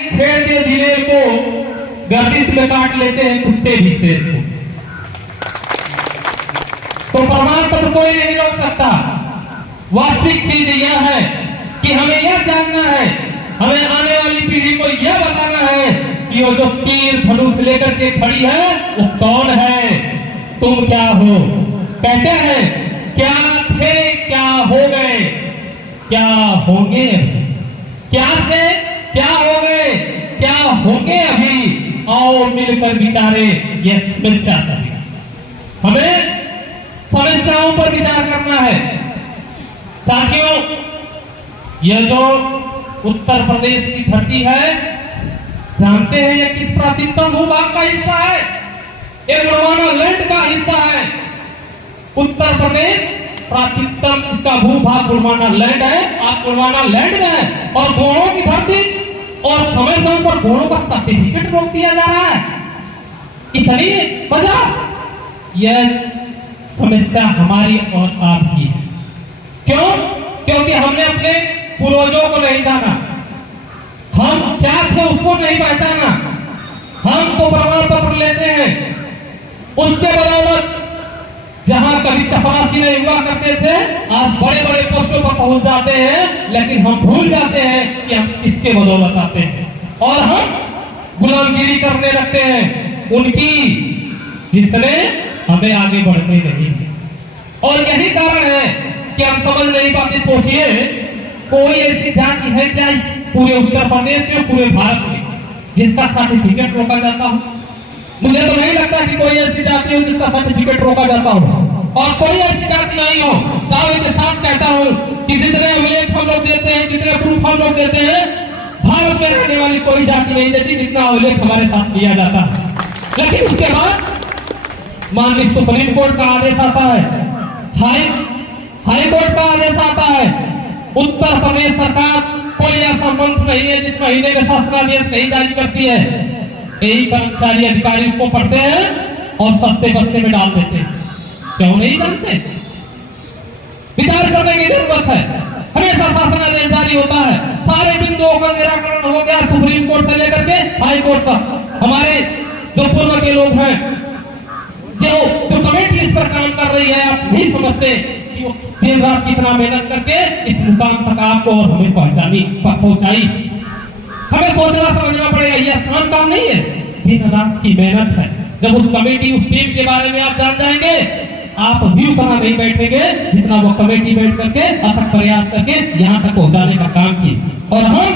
शेर के दिलेर को गर्दिश में काट लेते हैं कुत्ते भी शेर को। तो प्रमाण पत्र कोई नहीं रोक सकता। वास्तविक चीज यह है कि हमें यह जानना है, हमें आने वाली पीढ़ी को यह बताना है कि वो जो तीर धनुष लेकर के खड़ी है वो कौन है, तुम क्या हो। कहते हैं क्या थे क्या हो गए क्या होंगे, क्या थे क्या हो गए क्या होंगे अभी, आओ मिलकर विचारे ये समस्या सभी। हमें समस्याओं पर विचार करना है साथियों। यह जो उत्तर प्रदेश की धरती है, जानते हैं यह किस प्राचीनतम भूभाग का हिस्सा है? ये गोंडवाना लैंड का हिस्सा है। उत्तर प्रदेश प्राचीनतम इसका भूभाग गोंडवाना लैंड है। आप गोंडवाना लैंड में है और गोंडों की धरती, और समय समय पर गोंडों का सर्टिफिकेट रोक दिया जा रहा है। इतनी वजह यह समस्या हमारी और आपकी है। क्यों? क्योंकि हमने अपने पूर्वजों को नहीं जाना, हम क्या थे उसको नहीं पहचाना। हम तो प्रमाण पत्र लेते हैं, उसके बदौलत जहां कभी चपरासी नहीं हुआ करते थे, आज बड़े बड़े पोस्टों पर पहुंच जाते हैं, लेकिन हम भूल जाते हैं कि हम किसके बदौलत आते हैं और हम गुलामगिरी करने लगते हैं उनकी, जिसने हमें आगे बढ़ने नहीं। और यही कारण है कि हम समझ नहीं पाते। सोचिए कोई ऐसी जाति है क्या इस पूरे उत्तर प्रदेश में, पूरे भारत में, जिसका सर्टिफिकेट रोका जाता हो? मुझे तो नहीं लगता कि कोई ऐसी जाति हो जिसका सर्टिफिकेट रोका जाता हो। और कोई ऐसी जाति नहीं हो, दावे के साथ कहता हूं कि जितने अभिलेख हम लोग देते हैं, जितने प्रूफ हम लोग देते हैं, भारत में रहने वाली कोई जाति नहीं देती जितना अभिलेख हमारे साथ किया जाता है। लेकिन उसके बाद माननीय सुप्रीम कोर्ट का आदेश आता है, हाई कोर्ट का आदेश आता है, उत्तर प्रदेश सरकार कोई ऐसा मंत्र नहीं है जिस महीने में शासनादेश नहीं जारी करती है। यही कर्मचारी अधिकारी उसको पढ़ते हैं और सस्ते बस्ते में डाल देते हैं। क्यों नहीं जानते? विचार करने की जरूरत है। हमेशा शासनादेश जारी होता है, सारे बिंदुओं का निराकरण हो गया सुप्रीम कोर्ट से लेकर के हाई कोर्ट तक। हमारे जो पूर्व के लोग हैं, जो कमेटी इस पर काम कर रही है, आप नहीं समझते कि वो दिन रात कितना मेहनत करके इस मुकाम तक आपको और हमें पहुंचाई। हमें सोचना समझना पड़ेगा, यह आसान काम नहीं है, दिन रात की मेहनत है। जब उस कमेटी, उस टीम के बारे में आप जान जाएंगे, आप भी उतना नहीं बैठेंगे जितना वो कमेटी बैठ करके अथक प्रयास करके यहाँ तक पहुंचाने का काम की। और हम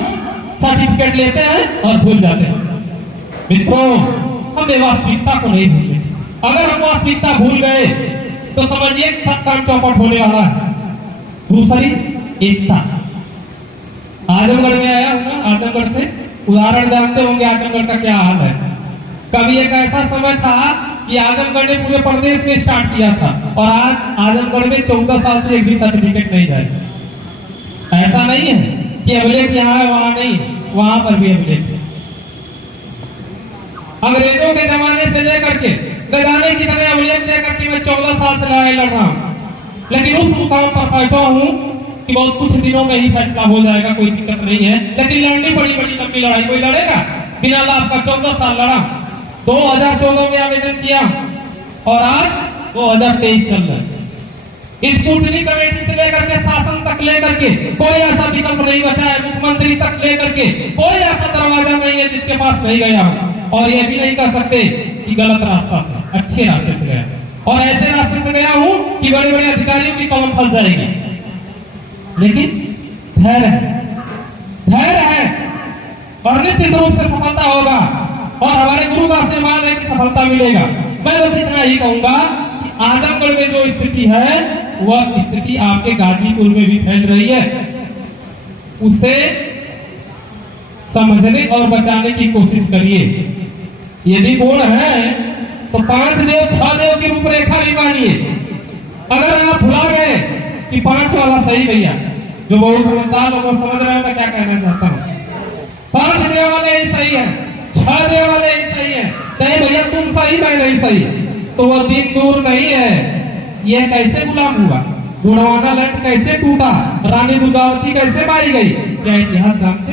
सर्टिफिकेट लेते हैं और भूल जाते हैं। मित्रों, हमने वास्तविकता को नहीं भूले। अगर हम वास्तविकता भूल गए तो समझिए सब काम चौपट होने वाला है। दूसरी एकता। आजमगढ़ में आया हूं ना, आजमगढ़ से उदाहरण जानते होंगे आजमगढ़ का क्या हाल है। कभी एक ऐसा समय था कि आजमगढ़ ने पूरे प्रदेश में स्टार्ट किया था और आज आजमगढ़ में 14 साल से एक भी सर्टिफिकेट नहीं जाए। ऐसा नहीं है कि अभिलेख यहाँ है वहां नहीं, वहां पर भी अभिलेख है। अंग्रेजों के जमाने से लेकर के गजाने की तरह अभिलेख लेकर के मैं 14 साल से लड़ाई लड़ रहा हूं, लेकिन उस मुकाम पर पहुंचा हूं कि बहुत कुछ दिनों में ही फैसला हो जाएगा, कोई दिक्कत नहीं है। लेकिन लड़नी बड़ी बड़ी लंबी लड़ाई कोई लड़ेगा बिना लाभ का? 14 साल लड़ा, 2014 में आवेदन किया और आज 2023 चल रहा है। स्कूटनी कमेटी से लेकर के शासन तक लेकर के कोई ऐसा विकल्प नहीं बचा है, मुख्यमंत्री तक लेकर के कोई ऐसा दरवाजा नहीं है जिसके पास नहीं गया हो। और ये भी नहीं कह सकते कि गलत रास्ता से, अच्छे रास्ते से गया, और ऐसे रास्ते से गया हूं कि बड़े बड़े अधिकारियों की कलम फंस जाएगी। लेकिन धैर्य है और निश्चित रूप से सफलता होगा, और हमारे गुरु का आशीर्वाद है कि सफलता मिलेगा। मैं बस इतना ही कहूंगा कि आजमगढ़ में जो स्थिति है वह स्थिति आपके गाजीपुर में भी फैल रही है, उसे समझने और बचाने की कोशिश करिए। यदि गुण है तो 5 देव 6 देव की रूपरेखा भी मानिए। अगर आप भुला गए कि 5 वाला सही भैया, जो बहुत समझदार लोग समझ रहे हैं मैं क्या कहना चाहता हूँ, 5 देव वाले ही सही है, 6 देव वाले ही सही है, नहीं भैया तुम सही मैं नहीं सही, तो वह दिन दूर नहीं है। यह कैसे गुलाम हुआ, गोंडवाना लैंड कैसे टूटा, रानी दुर्गावती कैसे मारी गई, क्या इतिहास जानते